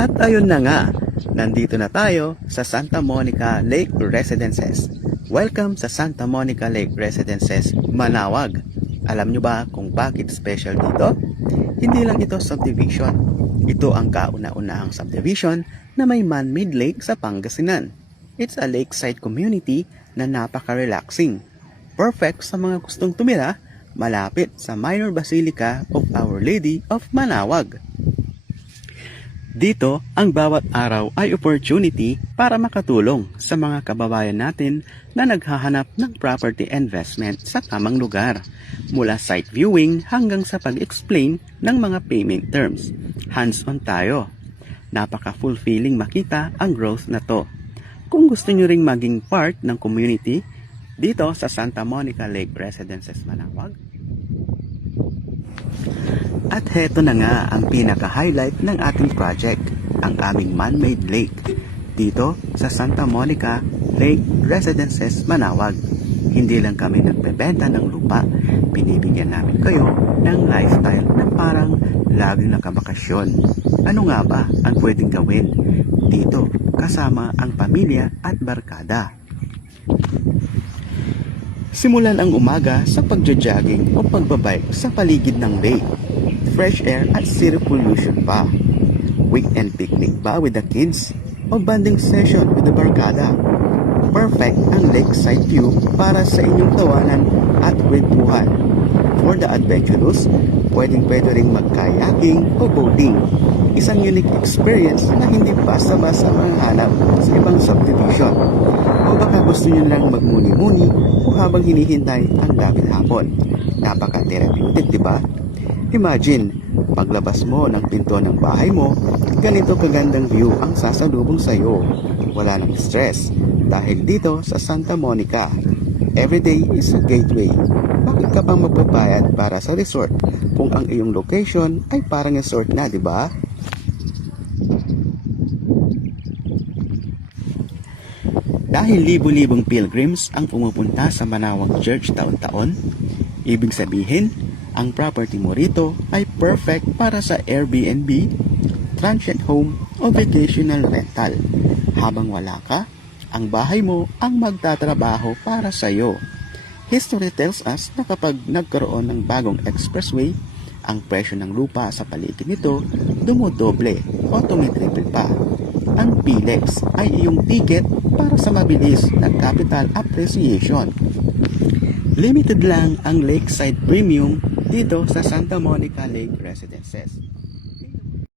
At ayun na nga, nandito na tayo sa Santa Monica Lake Residences. Welcome sa Santa Monica Lake Residences, Manawag. Alam nyo ba kung bakit special dito? Hindi lang ito subdivision. Ito ang kauna-unahang subdivision na may man-made lake sa Pangasinan. It's a lakeside community na napaka-relaxing. Perfect sa mga gustong tumira malapit sa Minor Basilica of Our Lady of Manawag. Dito, ang bawat araw ay opportunity para makatulong sa mga kababayan natin na naghahanap ng property investment sa tamang lugar. Mula site viewing hanggang sa pag-explain ng mga payment terms. Hands-on tayo. Napaka-fulfilling makita ang growth na to. Kung gusto nyo ring maging part ng community dito sa Santa Monica Lake Residences, Manawag. At heto na nga ang pinaka-highlight ng ating project, ang aming man-made lake dito sa Santa Monica Lake Residences, Manawag. Hindi lang kami nagbebenta ng lupa, binibigyan namin kayo ng lifestyle na parang laging nakabakasyon. Ano nga ba ang pwedeng gawin dito kasama ang pamilya at barkada? Simulan ang umaga sa pagja-jogging o pagbabike sa paligid ng bay. Fresh air at zero pollution pa. Weekend picnic ba with the kids? O banding session with the barkada? Perfect ang lakeside view para sa inyong tawanan at kwentuhan. For the adventurous, pwedeng-pwede ring mag-kayaking o boating. Isang unique experience na hindi basta-basta mahanap sa ibang subdivision. O baka gusto nyo lang magmuni-muni o habang hinihintay ang gabi hapon. Napaka-therapeutic, diba? Imagine, paglabas mo ng pinto ng bahay mo, ganito kagandang view ang sasalubong sa'yo. Wala nang stress dahil dito sa Santa Monica, everyday is a gateway. Bakit ka pang magbabayad para sa resort kung ang iyong location ay parang resort na, di ba? Dahil libo-libong pilgrims ang pumupunta sa Manawag Church taon-taon, ibig sabihin, ang property mo rito ay perfect para sa Airbnb, transient home o vacational rental. Habang wala ka, ang bahay mo ang magtatrabaho para sa iyo. History tells us na kapag nagkaroon ng bagong expressway, ang presyo ng lupa sa paligid nito dumodoble o tumitriple pa. Ang PLEX ay iyong ticket para sa mabilis na capital appreciation. Limited lang ang Lakeside Premium dito sa Santa Monica Lake Residences.